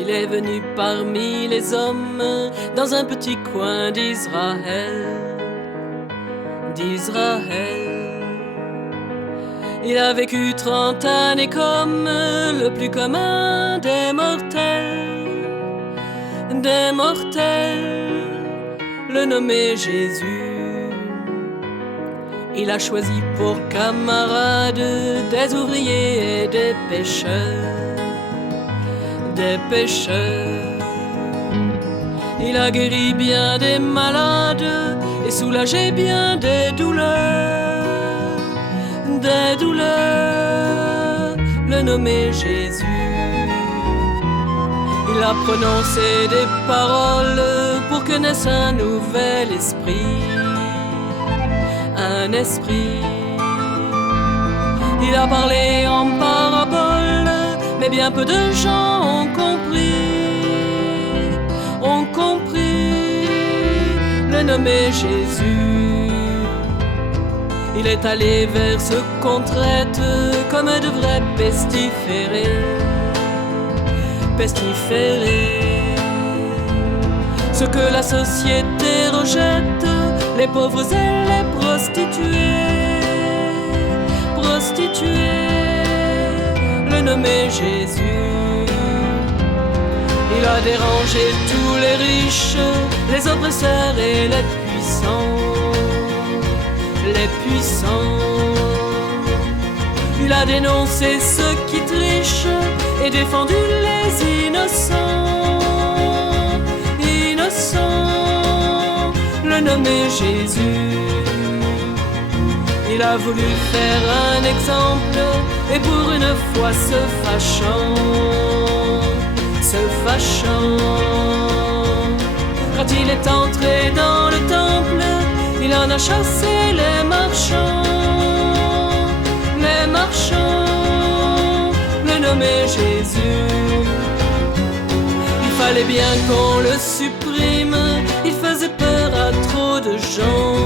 Il est venu parmi les hommes dans un petit coin d'Israël. Il a vécu 30 années comme le plus commun des mortels, le nommé Jésus. Il a choisi pour camarades des ouvriers et des pêcheurs. Il a guéri bien des malades et soulagé bien des douleurs, le nommé Jésus. Il a prononcé des paroles pour que naisse un nouvel esprit, un esprit. Il a parlé en paraboles, mais bien peu de gens ont compris le nommé Jésus. Il est allé vers ceux qu'on traite comme de vrais pestiférés. Ce que la société rejette, les pauvres et les prostituées, le nommé Jésus. Il a dérangé tous les riches, les oppresseurs et les puissants. Il a dénoncé ceux qui trichent et défendu les innocents, le nommé Jésus. Il a voulu faire un exemple et pour une fois se fâchant, quand il est entré dans le temple, il en a chassé les marchands, le nommé Jésus. Il fallait bien qu'on le supprime, il faisait peur à trop de gens.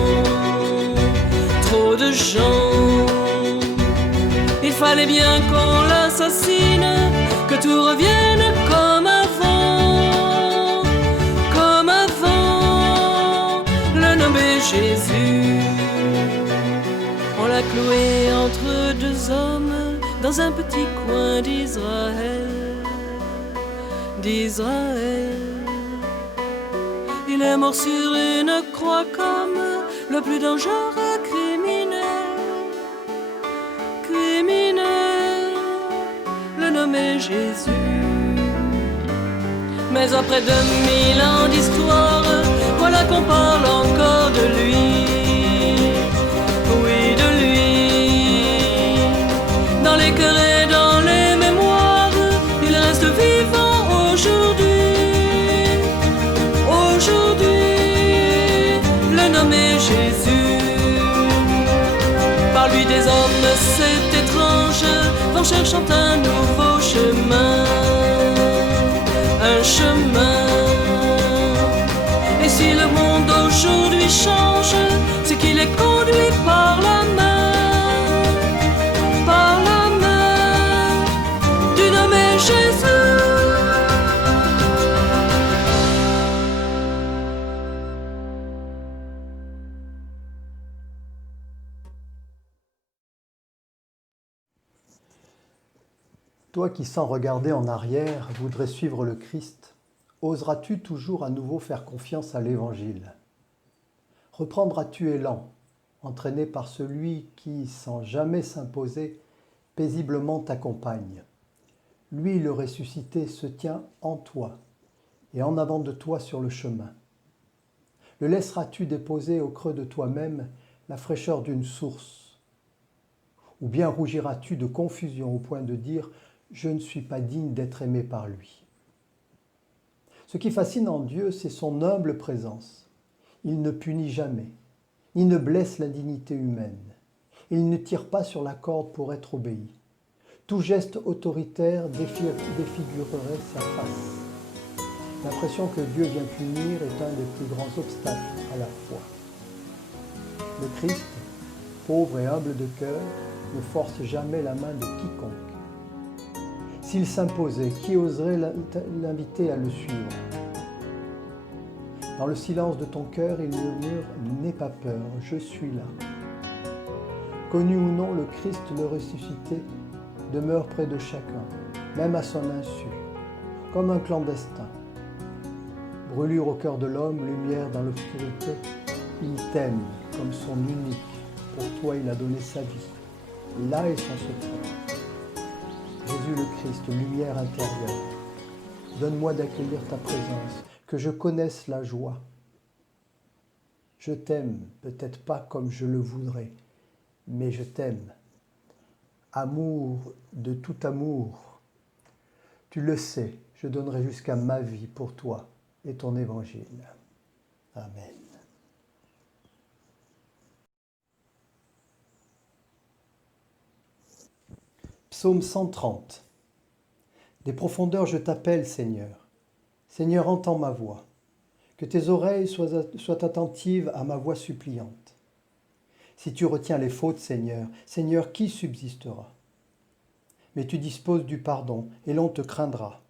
Il fallait bien qu'on l'assassine, que tout revienne comme avant, le nommé Jésus. On l'a cloué entre deux hommes dans un petit coin d'Israël. Il est mort sur une croix comme le plus dangereux criminel, le nommé Jésus. Mais après 2000 ans d'histoire, voilà qu'on parle encore de lui. Oui, de lui. Dans les cœurs et dans les mémoires, il reste vivant aujourd'hui, le nommé Jésus. Par lui des hommes, c'est étrange, vont cherchant un nouveau chemin, Et si le monde aujourd'hui change, c'est qu'il est conduit par la main du nommé Jésus. Toi qui, sans regarder en arrière, voudrais suivre le Christ, oseras-tu toujours à nouveau faire confiance à l'Évangile? Reprendras-tu élan, entraîné par celui qui, sans jamais s'imposer, paisiblement t'accompagne? Lui, le ressuscité, se tient en toi et en avant de toi sur le chemin. Le laisseras-tu déposer au creux de toi-même la fraîcheur d'une source? Ou bien rougiras-tu de confusion au point de dire « Je ne suis pas digne d'être aimé par lui ». Ce qui fascine en Dieu, c'est son humble présence. Il ne punit jamais, ni ne blesse l'indignité humaine. Il ne tire pas sur la corde pour être obéi. Tout geste autoritaire défigurerait sa face. L'impression que Dieu vient punir est un des plus grands obstacles à la foi. Le Christ, pauvre et humble de cœur, ne force jamais la main de quiconque. S'il s'imposait, qui oserait l'inviter à le suivre? Dans le silence de ton cœur, il murmure « N'aie pas peur, je suis là ». Connu ou non, le Christ, le ressuscité, demeure près de chacun, même à son insu, comme un clandestin. Brûlure au cœur de l'homme, lumière dans l'obscurité, il t'aime comme son unique. Pour toi, il a donné sa vie. Là est son secret. Jésus le Christ, lumière intérieure, donne-moi d'accueillir ta présence, que je connaisse la joie. Je t'aime, peut-être pas comme je le voudrais, mais je t'aime. Amour de tout amour. Tu le sais, je donnerai jusqu'à ma vie pour toi et ton évangile. Amen. Psaume 130. Des profondeurs je t'appelle, Seigneur. Seigneur, entends ma voix. Que tes oreilles soient attentives à ma voix suppliante. Si tu retiens les fautes, Seigneur, Seigneur, qui subsistera? Mais tu disposes du pardon, et l'on te craindra.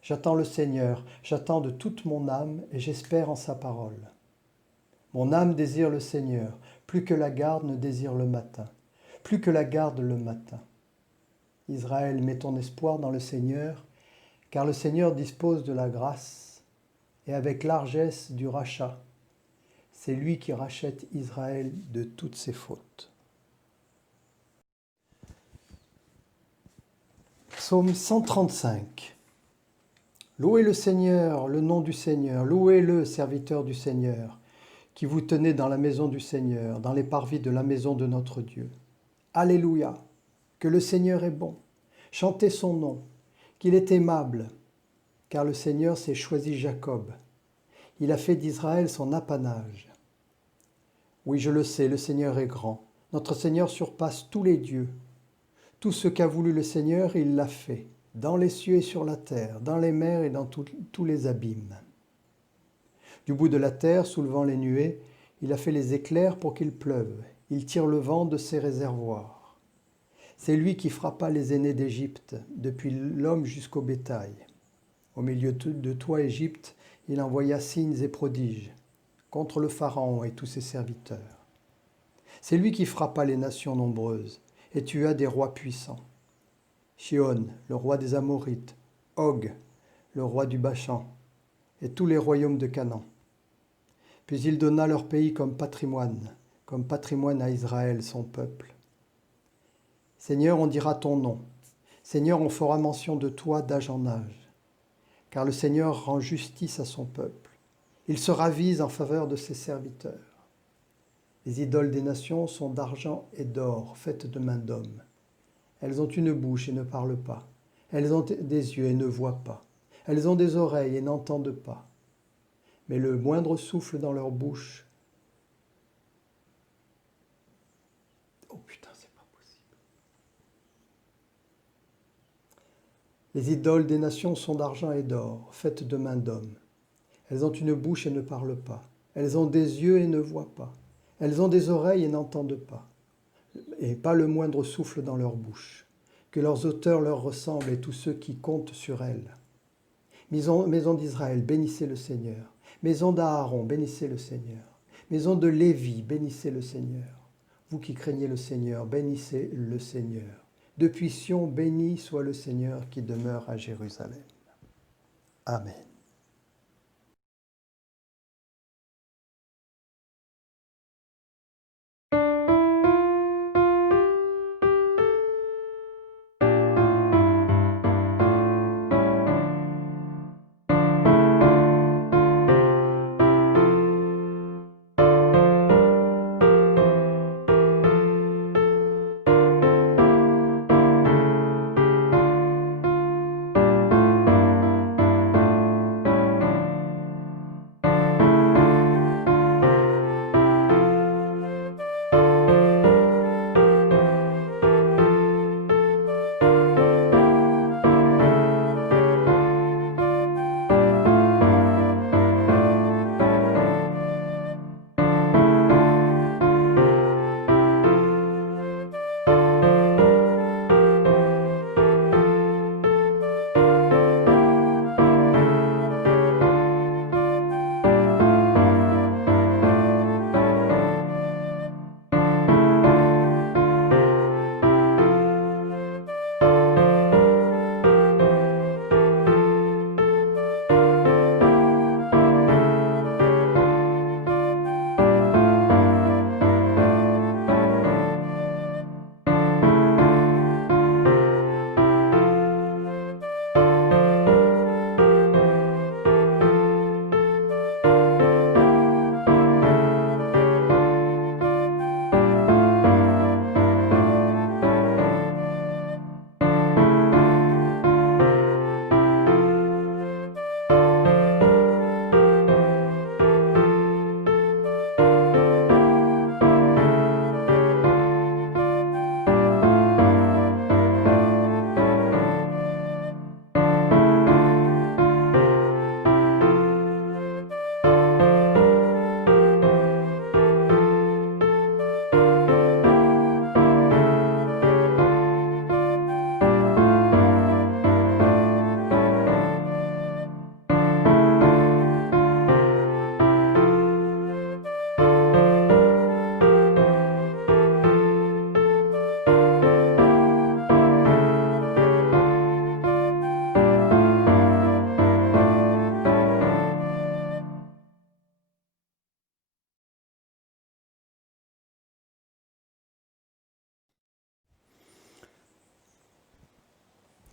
J'attends le Seigneur, j'attends de toute mon âme, et j'espère en sa parole. Mon âme désire le Seigneur, plus que la garde ne désire le matin, plus que la garde le matin. Israël, mets ton espoir dans le Seigneur, car le Seigneur dispose de la grâce, et avec largesse du rachat. C'est lui qui rachète Israël de toutes ses fautes. Psaume 135. Louez le Seigneur, le nom du Seigneur, louez-le, serviteur du Seigneur, qui vous tenez dans la maison du Seigneur, dans les parvis de la maison de notre Dieu. Alléluia, que le Seigneur est bon, chantez son nom, qu'il est aimable, car le Seigneur s'est choisi Jacob. Il a fait d'Israël son apanage. Oui, je le sais, le Seigneur est grand. Notre Seigneur surpasse tous les dieux. Tout ce qu'a voulu le Seigneur, il l'a fait, dans les cieux et sur la terre, dans les mers et dans tous les abîmes. Du bout de la terre, soulevant les nuées, il a fait les éclairs pour qu'il pleuve. Il tire le vent de ses réservoirs. C'est lui qui frappa les aînés d'Égypte, depuis l'homme jusqu'au bétail. Au milieu de toi, Égypte, il envoya signes et prodiges contre le Pharaon et tous ses serviteurs. C'est lui qui frappa les nations nombreuses et tua des rois puissants. Sihon, le roi des Amorites, Og, le roi du Bashan, et tous les royaumes de Canaan. Puis il donna leur pays comme patrimoine à Israël, son peuple. Seigneur, on dira ton nom. Seigneur, on fera mention de toi d'âge en âge. Car le Seigneur rend justice à son peuple. Il se ravise en faveur de ses serviteurs. Les idoles des nations sont d'argent et d'or, faites de main d'homme. Elles ont une bouche et ne parlent pas. Elles ont des yeux et ne voient pas. Elles ont des oreilles et n'entendent pas. Mais le moindre souffle dans leur bouche... Oh putain, c'est pas possible. Les idoles des nations sont d'argent et d'or, faites de main d'homme. Elles ont une bouche et ne parlent pas. Elles ont des yeux et ne voient pas. Elles ont des oreilles et n'entendent pas. Et pas le moindre souffle dans leur bouche. Que leurs auteurs leur ressemblent et tous ceux qui comptent sur elles. Maison d'Israël, bénissez le Seigneur. Maison d'Aaron, bénissez le Seigneur. Maison de Lévi, bénissez le Seigneur. Vous qui craignez le Seigneur, bénissez le Seigneur. Depuis Sion, béni soit le Seigneur qui demeure à Jérusalem. Amen.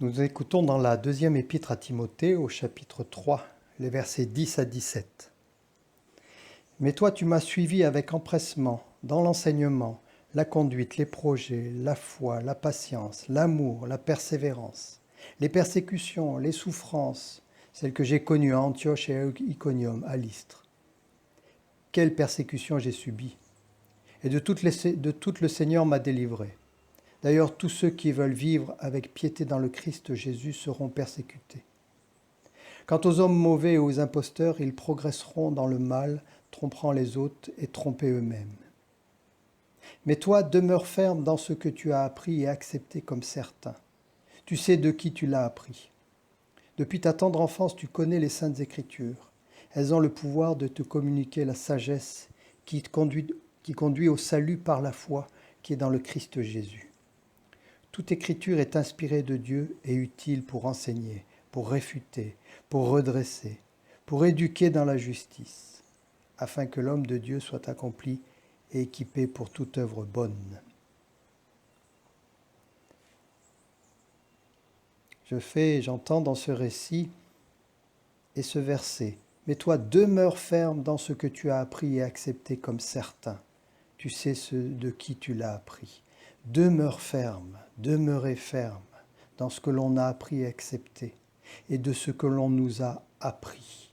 Nous écoutons dans la deuxième épître à Timothée, au chapitre 3, les versets 10 à 17. « Mais toi, tu m'as suivi avec empressement dans l'enseignement, la conduite, les projets, la foi, la patience, l'amour, la persévérance, les persécutions, les souffrances, celles que j'ai connues à Antioche et à Iconium, à Lystre. Quelle persécution j'ai subie, et de toutes le Seigneur m'a délivré. D'ailleurs, tous ceux qui veulent vivre avec piété dans le Christ Jésus seront persécutés. Quant aux hommes mauvais et aux imposteurs, ils progresseront dans le mal, tromperont les autres et trompés eux-mêmes. Mais toi, demeure ferme dans ce que tu as appris et accepté comme certain. Tu sais de qui tu l'as appris. Depuis ta tendre enfance, tu connais les Saintes Écritures. Elles ont le pouvoir de te communiquer la sagesse qui conduit au salut par la foi qui est dans le Christ Jésus. Toute écriture est inspirée de Dieu et utile pour enseigner, pour réfuter, pour redresser, pour éduquer dans la justice, afin que l'homme de Dieu soit accompli et équipé pour toute œuvre bonne. » J'entends dans ce récit et ce verset, « Mais toi, demeure ferme dans ce que tu as appris et accepté comme certain. Tu sais de qui tu l'as appris. » Demeure ferme, demeurez ferme dans ce que l'on a appris et accepté et de ce que l'on nous a appris.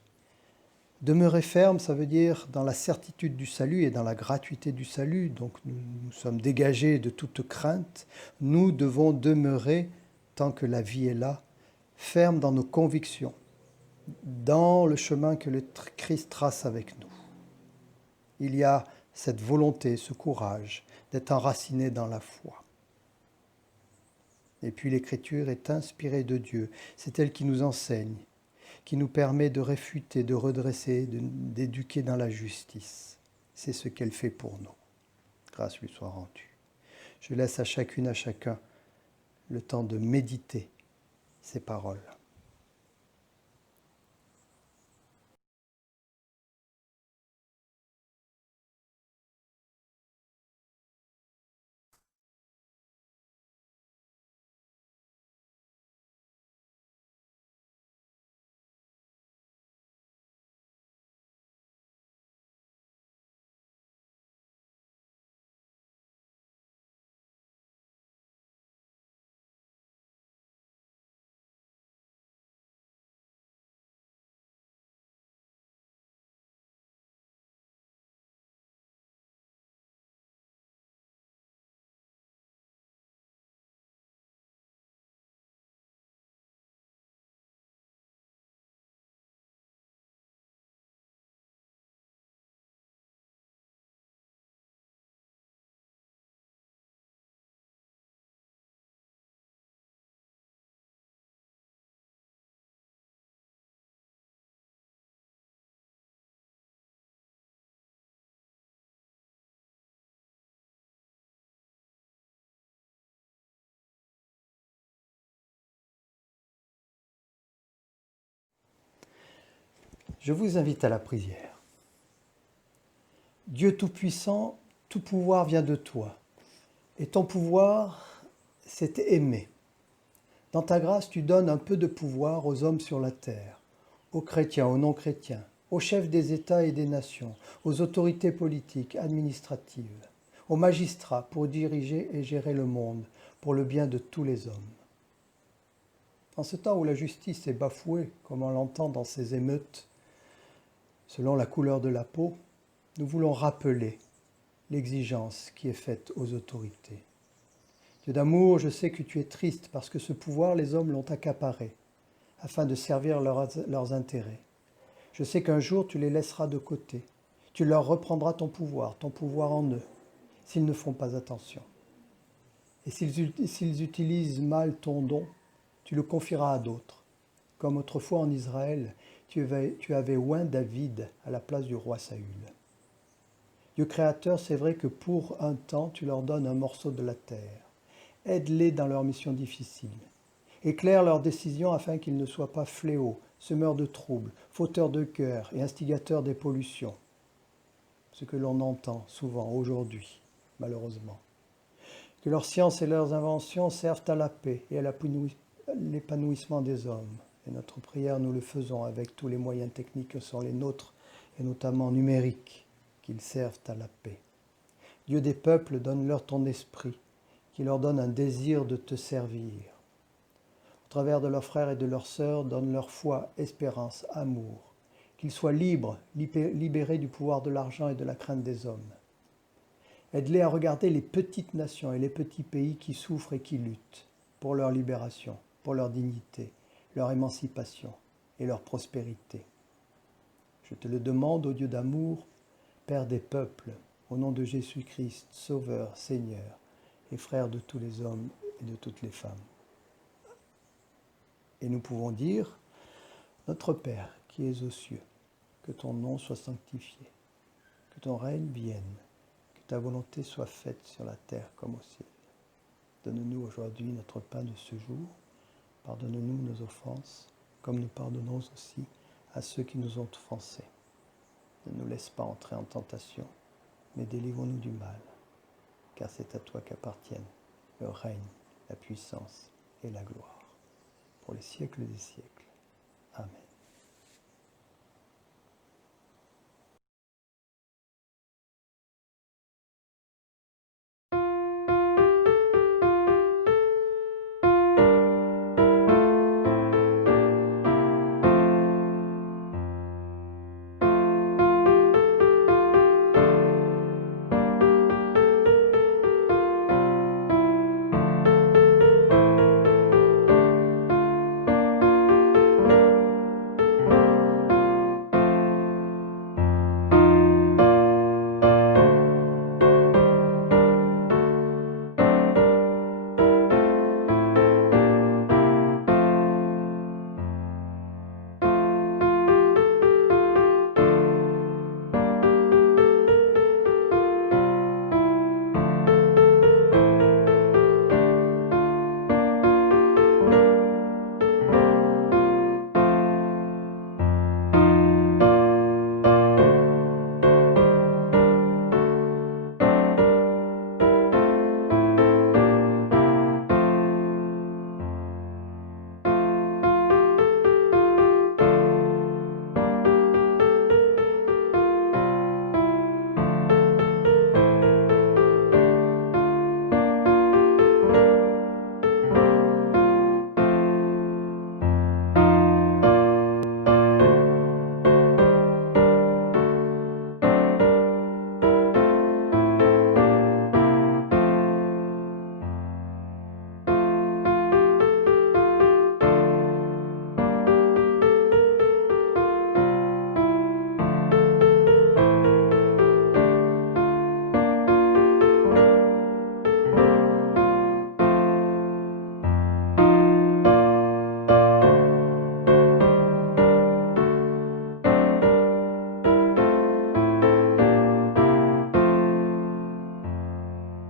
Demeurer ferme, ça veut dire dans la certitude du salut et dans la gratuité du salut. Donc nous sommes dégagés de toute crainte. Nous devons demeurer, tant que la vie est là, fermes dans nos convictions, dans le chemin que le Christ trace avec nous. Il y a cette volonté, ce courage d'être enraciné dans la foi. Et puis l'Écriture est inspirée de Dieu. C'est elle qui nous enseigne, qui nous permet de réfuter, de redresser, d'éduquer dans la justice. C'est ce qu'elle fait pour nous. Grâce lui soit rendue. Je laisse à chacune, à chacun, le temps de méditer ces paroles. Je vous invite à la prière. Dieu Tout-Puissant, tout pouvoir vient de toi. Et ton pouvoir, c'est aimer. Dans ta grâce, tu donnes un peu de pouvoir aux hommes sur la terre, aux chrétiens, aux non-chrétiens, aux chefs des États et des nations, aux autorités politiques, administratives, aux magistrats pour diriger et gérer le monde pour le bien de tous les hommes. En ce temps où la justice est bafouée, comme on l'entend dans ces émeutes, selon la couleur de la peau, nous voulons rappeler l'exigence qui est faite aux autorités. Dieu d'amour, je sais que tu es triste parce que ce pouvoir, les hommes l'ont accaparé, afin de servir leurs intérêts. Je sais qu'un jour, tu les laisseras de côté. Tu leur reprendras ton pouvoir en eux, s'ils ne font pas attention. Et s'ils utilisent mal ton don, tu le confieras à d'autres. Comme autrefois en Israël, tu avais oint David à la place du roi Saül. Dieu créateur, c'est vrai que pour un temps, tu leur donnes un morceau de la terre. Aide-les dans leur mission difficile. Éclaire leurs décisions afin qu'ils ne soient pas fléaux, semeurs de troubles, fauteurs de cœur et instigateurs des pollutions. Ce que l'on entend souvent aujourd'hui, malheureusement. Que leurs sciences et leurs inventions servent à la paix et à l'épanouissement des hommes. Et notre prière, nous le faisons avec tous les moyens techniques que sont les nôtres, et notamment numériques, qu'ils servent à la paix. Dieu des peuples, donne-leur ton esprit, qui leur donne un désir de te servir. Au travers de leurs frères et de leurs sœurs, donne leur foi, espérance, amour, qu'ils soient libres, libérés du pouvoir de l'argent et de la crainte des hommes. Aide-les à regarder les petites nations et les petits pays qui souffrent et qui luttent pour leur libération, pour leur dignité, leur émancipation et leur prospérité. Je te le demande, ô Dieu d'amour, Père des peuples, au nom de Jésus-Christ, Sauveur, Seigneur et Frère de tous les hommes et de toutes les femmes. Et nous pouvons dire, notre Père qui es aux cieux, que ton nom soit sanctifié, que ton règne vienne, que ta volonté soit faite sur la terre comme au ciel. Donne-nous aujourd'hui notre pain de ce jour, pardonne-nous nos offenses, comme nous pardonnons aussi à ceux qui nous ont offensés. Ne nous laisse pas entrer en tentation, mais délivre-nous du mal, car c'est à toi qu'appartiennent le règne, la puissance et la gloire, pour les siècles des siècles. Amen.